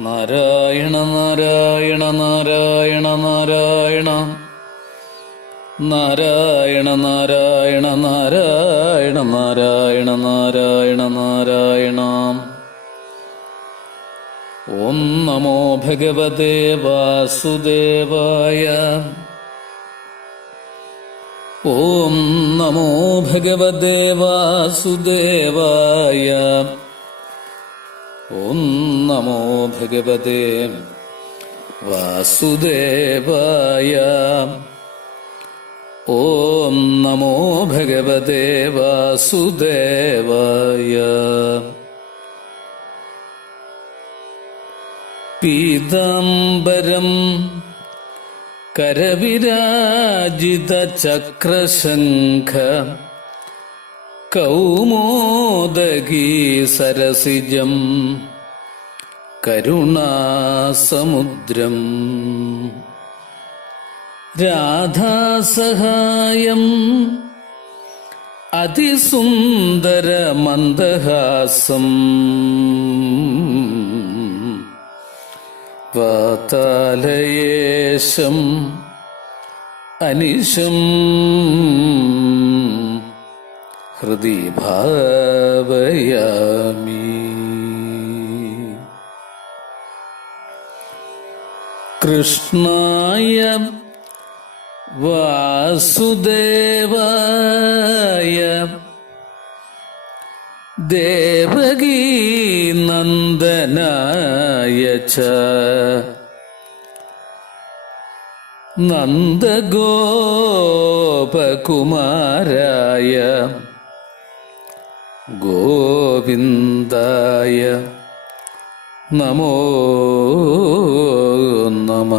നാരായണ നാരായണ നാരായണ നാരായണ. നാരായണ നാരായണ നാരായണ നാരായണ നാരായണ നാരായണ. ഓം നമോ ഭഗവതേ വാസുദേവായ. ഓം നമോ ഭഗവതേ വാസുദേവായ. ഓം നമോ ഭഗവതേ. വാസുദേവായ. ഓം നമോ ഭഗവതേ വാസുദേവായ. പീതാംബരം കരവിരാജിത ചക്രശംഖ. കൗമോദഗീ സരസിജം കരുണാസമുദ്രം രാധാസഹായം അതിസുന്ദരമന്ദഹാസം വാതാലയേശം അനിശം ഹൃദി ഭാവയാമി കൃഷ്ണായ വാസുദേവായ ദേവകീ നന്ദനായ ച നന്ദഗോപകുമാരായ ഗോവിന്ദായ നമോ നമ.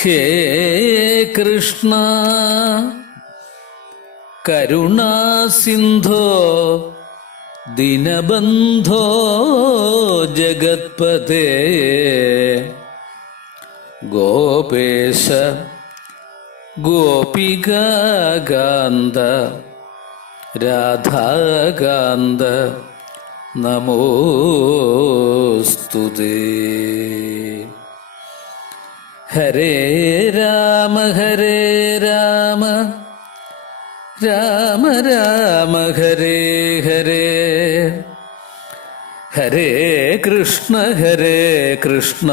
ഹേ കൃഷ്ണ കരുണാസിന്ധോ ദിനബന്ധോ ജഗത്പതേ. ഗോപേശ ഗോപികാന്ത രാധാകാന്ത നമോസ്തുതേ. ഹരേ രാമ ഹരേ രാമ രാമ രാമ ഹരേ ഹരേ. ഹരേ കൃഷ്ണ ഹരേ കൃഷ്ണ.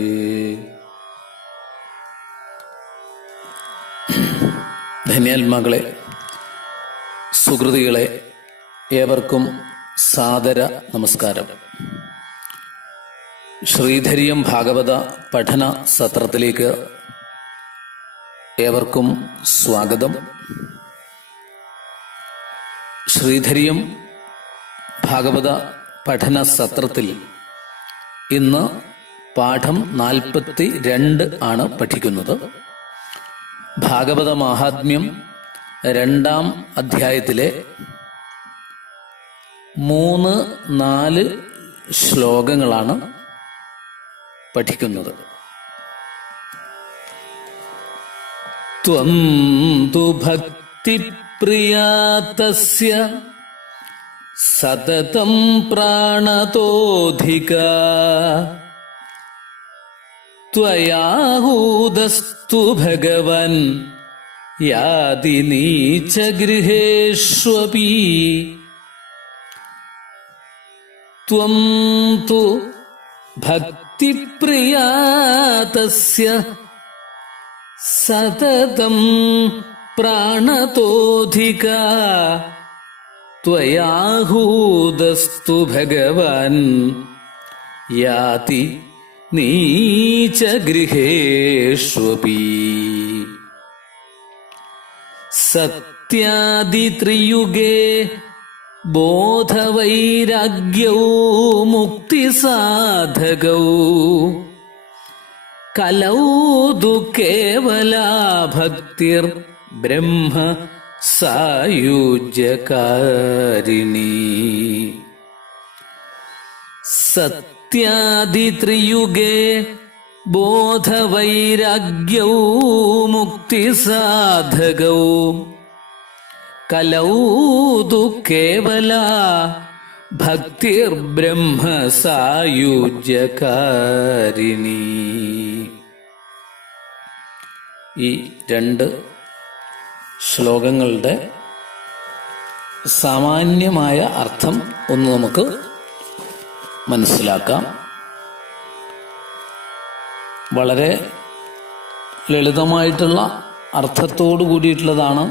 ധന്യാത്മാക്കളെ സുഹൃതികളെ ഏവർക്കും സാദര നമസ്കാരം. ശ്രീധരിയം ഭാഗവത പഠന സത്രത്തിലേക്ക് ഏവർക്കും സ്വാഗതം. ശ്രീധരിയം ഭാഗവത പഠന സത്രത്തിൽ ഇന്ന് പാഠം നാൽപ്പത്തി രണ്ട് ആണ് പഠിക്കുന്നത്. ഭാഗവത മാഹാത്മ്യം രണ്ടാം അധ്യായത്തിലെ മൂന്ന് നാല് ശ്ലോകങ്ങളാണ് പഠിക്കുന്നത്. ത്വം തു ഭക്തിപ്രിയാ തസ്യ സതതം പ്രാണതോധിക त्वयाहूदस्तु भगवन्। यादि नीचगृहेष्वपि त्वं तु भक्तिप्रिया तस्य सततं प्राणतोऽधिका। त्वयाहूदस्तु भगवन्। याति നീചഗൃഹേഷ്വപി സത്യാദിത്രിയുഗേ ബോധവൈരാഗ്യൗ മുക്തിസാധകൗ. കലൗ തു കേവലാ ഭക്തിർ ബ്രഹ്മ സായുജ്യകാരിണി. സത്യാദിത്രിയുഗേ ബോധവൈരാഗ്യൗ മുക്തിസാധകൗ. കലൗ തു കേവല ഭക്തിർബ്രഹ്മ സായുജ്യകാരിണി ഈ രണ്ട് ശ്ലോകങ്ങളുടെ സാമാന്യമായ അർത്ഥം ഒന്ന് നമുക്ക് മനസ്സിലാക്കാം. വളരെ ലളിതമായിട്ടുള്ള അർത്ഥത്തോടു കൂടിയിട്ടുള്ളതാണ്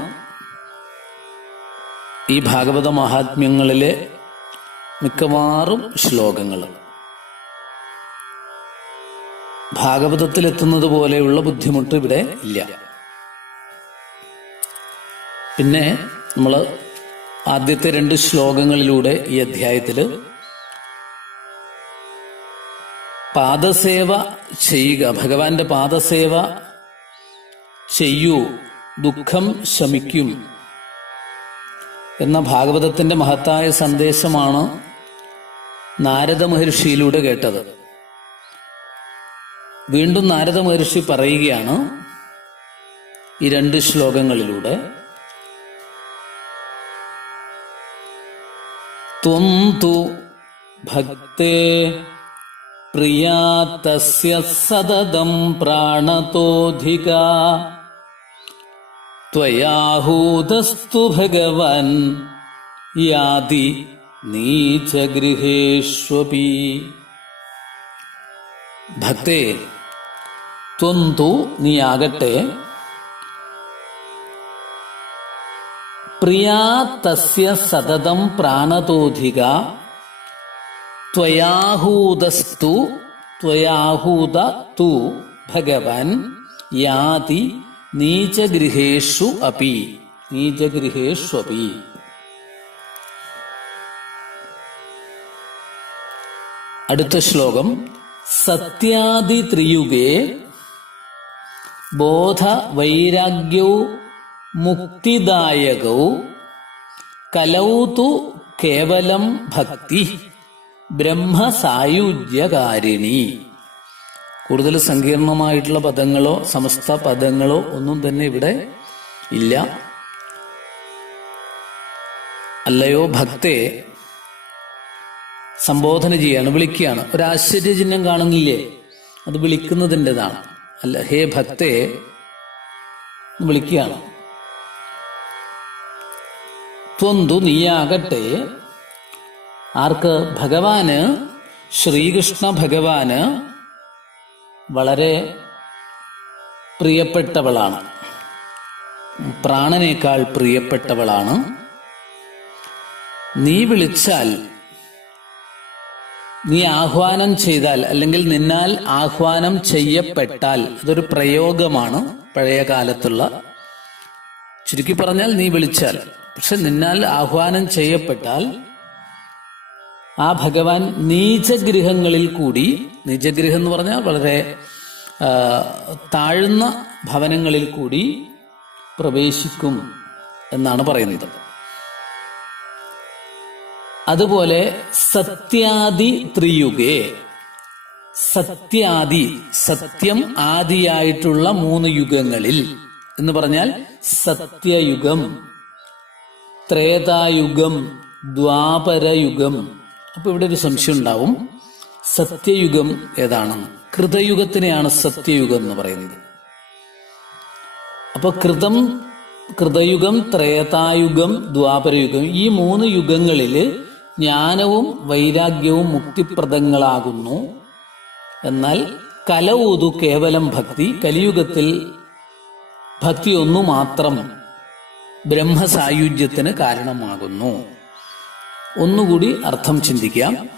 ഈ ഭാഗവത മഹാത്മ്യങ്ങളിലെ മിക്കവാറും ശ്ലോകങ്ങൾ. ഭാഗവതത്തിലെത്തുന്നത് പോലെയുള്ള ബുദ്ധിമുട്ട് ഇവിടെ ഇല്ല. പിന്നെ നമ്മൾ ആദ്യത്തെ രണ്ട് ശ്ലോകങ്ങളിലൂടെ ഈ അധ്യായത്തിൽ പാദസേവ ചെയ്യുക. ഭഗവാന്റെ പാദസേവ ചെയ്യൂ. ദുഃഖം ശമിക്കും. എന്ന ഭാഗവതത്തിന്റെ മഹത്തായ സന്ദേശമാണ് നാരദ മഹർഷിയിലൂടെ കേട്ടത്. വീണ്ടും നാരദ മഹർഷി പറയുകയാണ് ഈ രണ്ട് ശ്ലോകങ്ങളിലൂടെ. ത്വം തു ഭക്തേ പ്രിയാ തസ്യ സതതം പ്രാണതോധിക. ത്വയാഹൂതസ്തു ഭഗവൻ യാതി നീചഗൃഹേഷ്വപി ഭക്തേ ത്വന്തു നീയാകട്ടെ. പ്രിയാ തസ്യ സതതം പ്രാണതോധിക. ത്വയാഹൂതസ്തു ത്വയാഹൂത തു ഭഗവൻ യാതി നീചഗൃഹേഷു അപി നീചഗൃഹേഷു അപി. അടുത്ത ശ്ലോകം സത്യാദി ത്രിയുഗേ ബോധ വൈരാഗ്യൗ മുക്തിദായകൗ കലൗ തു കേവലം ഭക്തി. ബ്രഹ്മസായുജ്യകാരിണി. കൂടുതൽ സങ്കീർണമായിട്ടുള്ള പദങ്ങളോ സമസ്ത പദങ്ങളോ ഒന്നും തന്നെ ഇവിടെ ഇല്ല. അല്ലയോ ഭക്തേ സംബോധന ചെയ്യാണ് വിളിക്കുകയാണ്. ഒരു ആശ്ചര്യചിഹ്നം കാണുന്നില്ലേ? അത് വിളിക്കുന്നതിന്റെതാണ്. അല്ല ഹേ ഭക്തേ വിളിക്കുകയാണ്. ത്വന്തു നീയാകട്ടെ ആർക്ക്? ഭഗവാന്. ശ്രീകൃഷ്ണ ഭഗവാന് വളരെ പ്രിയപ്പെട്ടവളാണ്. പ്രാണനേക്കാൾ പ്രിയപ്പെട്ടവളാണ്. നീ വിളിച്ചാൽ നീ ആഹ്വാനം ചെയ്താൽ അല്ലെങ്കിൽ നിന്നാൽ ആഹ്വാനം ചെയ്യപ്പെട്ടാൽ അതൊരു പ്രയോഗമാണ് പഴയ കാലത്തുള്ള. ചുരുക്കി പറഞ്ഞാൽ നീ വിളിച്ചാൽ. പക്ഷെ നിന്നാൽ ആഹ്വാനം ചെയ്യപ്പെട്ടാൽ ആ ഭഗവാൻ നീചഗൃഹങ്ങളിൽ കൂടി നീചഗൃഹം എന്ന് പറഞ്ഞാൽ വളരെ താഴ്ന്ന ഭവനങ്ങളിൽ കൂടി പ്രവേശിക്കും എന്നാണ് പറയുന്നത്. അതുപോലെ സത്യാദി ത്രിയുഗേ സത്യാദി സത്യം ആദിയായിട്ടുള്ള മൂന്ന് യുഗങ്ങളിൽ എന്ന് പറഞ്ഞാൽ സത്യയുഗം ത്രേതായുഗം ദ്വാപരയുഗം അപ്പൊ ഇവിടെ ഒരു സംശയം ഉണ്ടാവും. സത്യയുഗം ഏതാണ്? കൃതയുഗത്തിനെയാണ് സത്യയുഗം എന്ന് പറയുന്നത്. അപ്പൊ കൃതം കൃതയുഗം ത്രേതായുഗം ദ്വാപരയുഗം ഈ മൂന്ന് യുഗങ്ങളിൽ ജ്ഞാനവും വൈരാഗ്യവും മുക്തിപ്രദങ്ങളാകുന്നു. എന്നാൽ കലഊതു കേവലം ഭക്തി കലിയുഗത്തിൽ ഭക്തി ഒന്നു മാത്രം ബ്രഹ്മസായുജ്യത്തിന് കാരണമാകുന്നു. ഒന്നുകൂടി അർത്ഥം ചിന്തിക്കാം.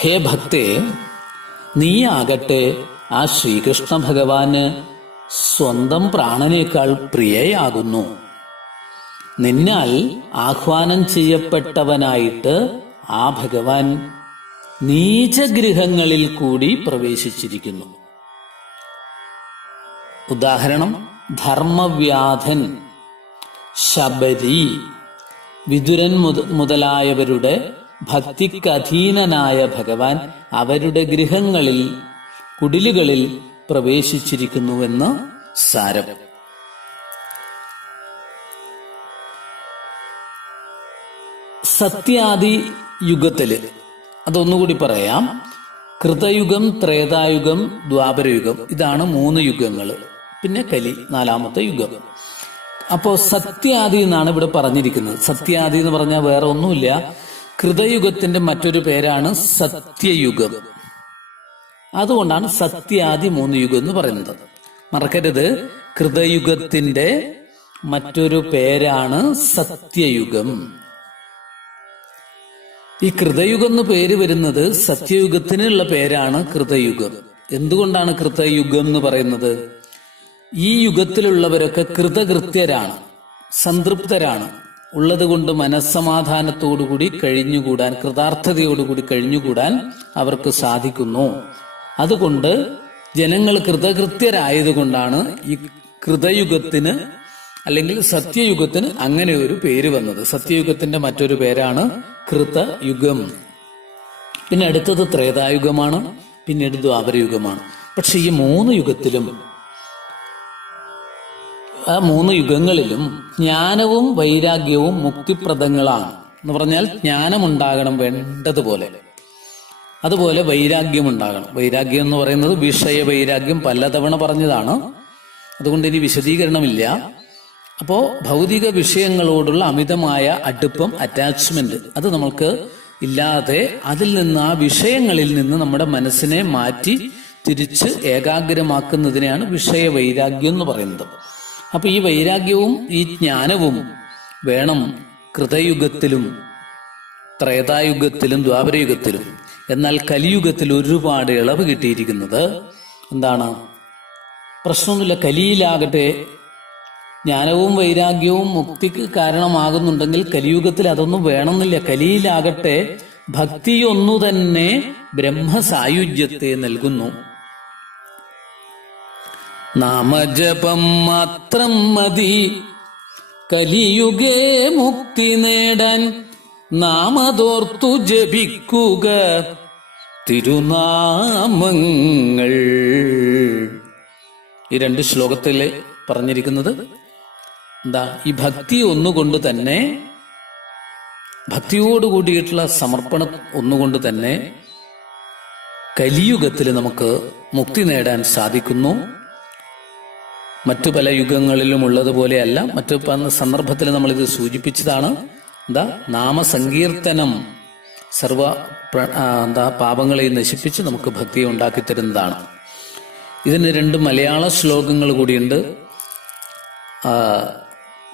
ഹേ ഭക്തേ നീയാകട്ടെ ആ ശ്രീകൃഷ്ണ ഭഗവാന് സ്വന്തം പ്രാണനേക്കാൾ പ്രിയയാകുന്നു. നിന്നാൽ ആഹ്വാനം ചെയ്യപ്പെട്ടവനായിട്ട് ആ ഭഗവാൻ നീചഗൃഹങ്ങളിൽ കൂടി പ്രവേശിച്ചിരിക്കുന്നു. ഉദാഹരണം ധർമ്മവ്യാധൻ ശബരി വിതുരൻ മുത- മുതലായവരുടെ ഭക്തിക്കധീനനായ ഭഗവാൻ അവരുടെ ഗൃഹങ്ങളിൽ കുടിലുകളിൽ പ്രവേശിച്ചിരിക്കുന്നുവെന്ന് സാരം. സത്യാദി യുഗത്തിൽ അതൊന്നുകൂടി പറയാം. കൃതയുഗം ത്രേതായുഗം ദ്വാപരയുഗം ഇതാണ് മൂന്ന് യുഗങ്ങൾ പിന്നെ കലി നാലാമത്തെ യുഗം. അപ്പോ സത്യാദി എന്നാണ് ഇവിടെ പറഞ്ഞിരിക്കുന്നത്. സത്യാദി എന്ന് പറഞ്ഞാൽ വേറെ ഒന്നുമില്ല. കൃതയുഗത്തിന്റെ മറ്റൊരു പേരാണ് സത്യയുഗം. അതുകൊണ്ടാണ് സത്യാദി മൂന്ന് യുഗം എന്ന് പറയുന്നത്. മറക്കരുത്. കൃതയുഗത്തിന്റെ മറ്റൊരു പേരാണ് സത്യയുഗം. ഈ കൃതയുഗം എന്ന് പേര് വരുന്നത് സത്യയുഗത്തിനുള്ള പേരാണ് കൃതയുഗം. എന്തുകൊണ്ടാണ് കൃതയുഗം എന്ന് പറയുന്നത്? ഈ യുഗത്തിലുള്ളവരൊക്കെ കൃതകൃത്യരാണ് സംതൃപ്തരാണ്. ഉള്ളത് കൊണ്ട് മനസ്സമാധാനത്തോടുകൂടി കഴിഞ്ഞുകൂടാൻ കൃതാർത്ഥതയോടുകൂടി കഴിഞ്ഞുകൂടാൻ അവർക്ക് സാധിക്കുന്നു. അതുകൊണ്ട് ജനങ്ങൾ കൃതകൃത്യരായതുകൊണ്ടാണ് ഈ കൃതയുഗത്തിന് അല്ലെങ്കിൽ സത്യയുഗത്തിന് അങ്ങനെ ഒരു പേര് വന്നത്. സത്യയുഗത്തിന്റെ മറ്റൊരു പേരാണ് കൃതയുഗം. പിന്നെ അടുത്തത് ത്രേതായുഗമാണ് പിന്നീട് ദ്വാപരയുഗമാണ് പക്ഷെ ഈ മൂന്ന് യുഗത്തിലും ആ മൂന്ന് യുഗങ്ങളിലും ജ്ഞാനവും വൈരാഗ്യവും മുക്തിപ്രദങ്ങളാണ്. എന്ന് പറഞ്ഞാൽ ജ്ഞാനമുണ്ടാകണം വേണ്ടതുപോലെ. അതുപോലെ വൈരാഗ്യം ഉണ്ടാകണം വൈരാഗ്യം എന്ന് പറയുന്നത് വിഷയ വൈരാഗ്യം പലതവണ പറഞ്ഞതാണ്. അതുകൊണ്ട് ഇനി വിശദീകരണമില്ല. അപ്പോൾ ഭൗതിക വിഷയങ്ങളോടുള്ള അമിതമായ അടുപ്പം അറ്റാച്ച്മെന്റ് അത് നമുക്ക് ഇല്ലാതെ അതിൽ നിന്ന് ആ വിഷയങ്ങളിൽ നിന്ന് നമ്മുടെ മനസ്സിനെ മാറ്റി തിരിച്ച് ഏകാഗ്രമാക്കുന്നതിനെയാണ് വിഷയ വൈരാഗ്യം എന്ന് പറയുന്നത്. അപ്പൊ ഈ വൈരാഗ്യവും ഈ ജ്ഞാനവും വേണം കൃതയുഗത്തിലും ത്രേതായുഗത്തിലും ദ്വാപരയുഗത്തിലും. എന്നാൽ കലിയുഗത്തിൽ ഒരുപാട് ഇളവ് കിട്ടിയിരിക്കുന്നത് എന്താണ്? പ്രശ്നമൊന്നുമില്ല കലിയിലാകട്ടെ. ജ്ഞാനവും വൈരാഗ്യവും മുക്തിക്ക് കാരണമാകുന്നുണ്ടെങ്കിൽ കലിയുഗത്തിൽ അതൊന്നും വേണമെന്നില്ല. കലിയിലാകട്ടെ ഭക്തിയൊന്നു തന്നെ ബ്രഹ്മസായുജ്യത്തെ നൽകുന്നു. നാമജപം മാത്രം മതി. കലിയുഗേ മുക്തി നേടാൻ നാമതോർത്തു ജപിക്കുക. തിരുനാമങ്ങൾ. ഈ രണ്ട് ശ്ലോകത്തിൽ പറഞ്ഞിരിക്കുന്നത് എന്താ ഈ ഭക്തി ഒന്നുകൊണ്ട് തന്നെ ഭക്തിയോട് കൂടിയിട്ടുള്ള സമർപ്പണം ഒന്നുകൊണ്ട് തന്നെ കലിയുഗത്തിൽ നമുക്ക് മുക്തി നേടാൻ സാധിക്കുന്നു. മറ്റു പല യുഗങ്ങളിലും ഉള്ളതുപോലെയല്ല. മറ്റു പല സന്ദർഭത്തിൽ ഇത് സൂചിപ്പിച്ചതാണ്. എന്താ നാമസങ്കീർത്തനം സർവ എന്താ പാപങ്ങളെ നശിപ്പിച്ച് നമുക്ക് ഭക്തിയെ ഉണ്ടാക്കി തരുന്നതാണ്. ഇതിന് രണ്ട് മലയാള ശ്ലോകങ്ങൾ കൂടിയുണ്ട്.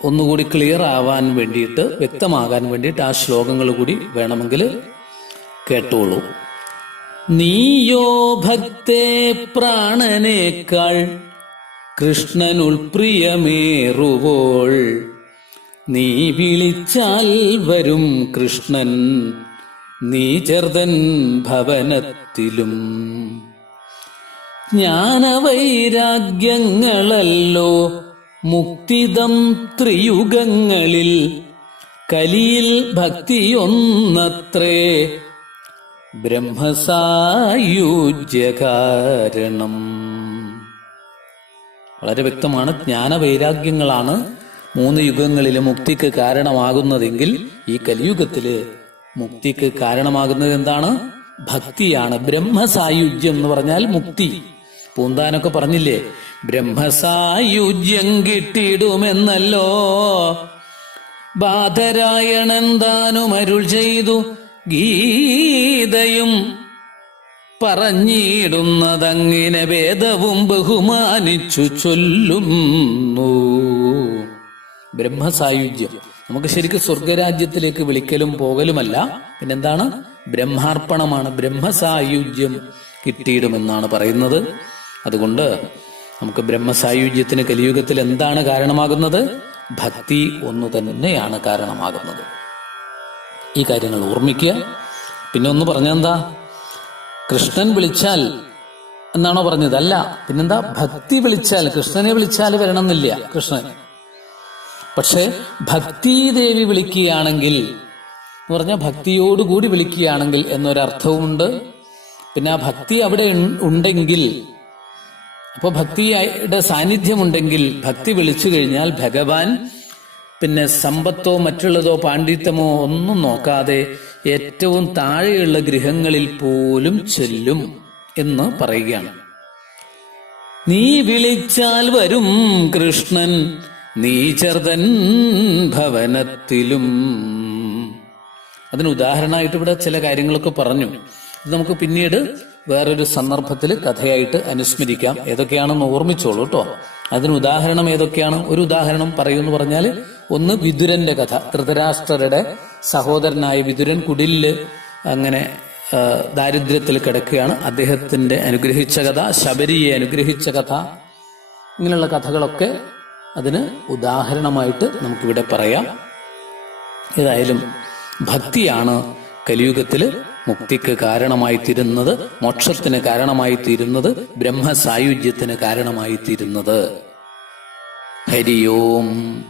ഒന്നുകൂടി ക്ലിയർ ആവാൻ വേണ്ടിയിട്ട് വ്യക്തമാകാൻ വേണ്ടിയിട്ട് ആ ശ്ലോകങ്ങൾ കൂടി വേണമെങ്കിൽ കേട്ടോളൂ. നീയോ ഭക്തേ പ്രാണനേക്കാൾ കൃഷ്ണനുൾ പ്രിയമേറുവോൾ നീ വിളിച്ചാൽ വരും കൃഷ്ണൻ നീ ചെറുതൻ ഭവനത്തിലും. ജ്ഞാനവൈരാഗ്യങ്ങളല്ലോ മുക്തിദം ത്രിയുഗങ്ങളിൽ. കലിയിൽ ഭക്തിയൊന്നത്രേ ബ്രഹ്മസായുജ്യകാരണം. വളരെ വ്യക്തമാണ്. ജ്ഞാനവൈരാഗ്യങ്ങളാണ് മൂന്ന് യുഗങ്ങളിലെ മുക്തിക്ക് കാരണമാകുന്നതെങ്കിൽ ഈ കലിയുഗത്തിൽ മുക്തിക്ക് കാരണമാകുന്നത് എന്താണ്? ഭക്തിയാണ്. ബ്രഹ്മസായുജ്യം എന്ന് പറഞ്ഞാൽ മുക്തി. പൂന്താനൊക്കെ പറഞ്ഞില്ലേ? ബ്രഹ്മസായുജ്യം കിട്ടിയിടുമെന്നല്ലോ. ബാധരായണൻ താനും അരുൾ ചെയ്തു ഗീതയും പറഞ്ഞിടുന്നതങ്ങിനെ വേദവും ബഹുമാനിച്ചു ചൊല്ലുന്നു. ബ്രഹ്മസായുജ്യം. നമുക്ക് ശരിക്കും സ്വർഗരാജ്യത്തിലേക്ക് വിളിക്കലും പോകലുമല്ല. പിന്നെന്താണ്? ബ്രഹ്മാർപ്പണമാണ്. ബ്രഹ്മസായുജ്യം കിട്ടിയിടുമെന്നാണ് പറയുന്നത്. അതുകൊണ്ട് നമുക്ക് ബ്രഹ്മസായുജ്യത്തിന് കലിയുഗത്തിൽ എന്താണ് കാരണമാകുന്നത്? ഭക്തി ഒന്നു തന്നെയാണ് കാരണമാകുന്നത്. ഈ കാര്യങ്ങൾ ഓർമ്മിക്കുക. പിന്നെ ഒന്ന് പറഞ്ഞെന്താ? കൃഷ്ണൻ വിളിച്ചാൽ എന്നാണോ പറഞ്ഞത്? അല്ല. പിന്നെന്താ? ഭക്തി വിളിച്ചാൽ കൃഷ്ണനെ വിളിച്ചാൽ വരണമെന്നില്ല കൃഷ്ണൻ. പക്ഷെ ഭക്തിദേവി വിളിക്കുകയാണെങ്കിൽ എന്ന് പറഞ്ഞാൽ ഭക്തിയോടുകൂടി വിളിക്കുകയാണെങ്കിൽ എന്നൊരർത്ഥവുമുണ്ട്. പിന്നെ ആ ഭക്തി അവിടെ ഉണ്ടെങ്കിൽ അപ്പോൾ ഭക്തിയുടെ സാന്നിധ്യമുണ്ടെങ്കിൽ ഭക്തി വിളിച്ചു കഴിഞ്ഞാൽ ഭഗവാൻ പിന്നെ സമ്പത്തോ മറ്റുള്ളതോ പാണ്ഡിത്യമോ ഒന്നും നോക്കാതെ ഏറ്റവും താഴെയുള്ള ഗൃഹങ്ങളിൽ പോലും ചെല്ലും എന്ന് പറയുകയാണ്. നീ വിളിച്ചാൽ വരും കൃഷ്ണൻ നീചർതൻ ഭവനത്തിലും. അതിന് ഉദാഹരണമായിട്ട് ഇവിടെ ചില കാര്യങ്ങളൊക്കെ പറഞ്ഞു. നമുക്ക് പിന്നീട് വേറൊരു സന്ദർഭത്തിൽ കഥയായിട്ട് അനുസ്മരിക്കാം. ഏതൊക്കെയാണെന്ന് ഓർമ്മിച്ചോളൂ കേട്ടോ. അതിന് ഉദാഹരണം ഏതൊക്കെയാണ്? ഒരു ഉദാഹരണം പറയൂ എന്ന് പറഞ്ഞാൽ ഒന്ന് വിതുരന്റെ കഥ. ധൃതരാഷ്ട്രരുടെ സഹോദരനായ വിതുരൻ കുടിലിൽ അങ്ങനെ ദാരിദ്ര്യത്തിൽ കിടക്കുകയാണ്. അദ്ദേഹത്തിന്റെ അനുഗ്രഹിച്ച കഥ ശബരിയെ അനുഗ്രഹിച്ച കഥ ഇങ്ങനെയുള്ള കഥകളൊക്കെ അതിന് ഉദാഹരണമായിട്ട് നമുക്കിവിടെ പറയാം. ഏതായാലും ഭക്തിയാണ് കലിയുഗത്തിൽ മുക്തിക്ക് കാരണമായി തീരുന്നത് മോക്ഷത്തിന് കാരണമായി തീരുന്നത് ബ്രഹ്മസായുജ്യത്തിന് കാരണമായി തീരുന്നത് ഹരി ഓം.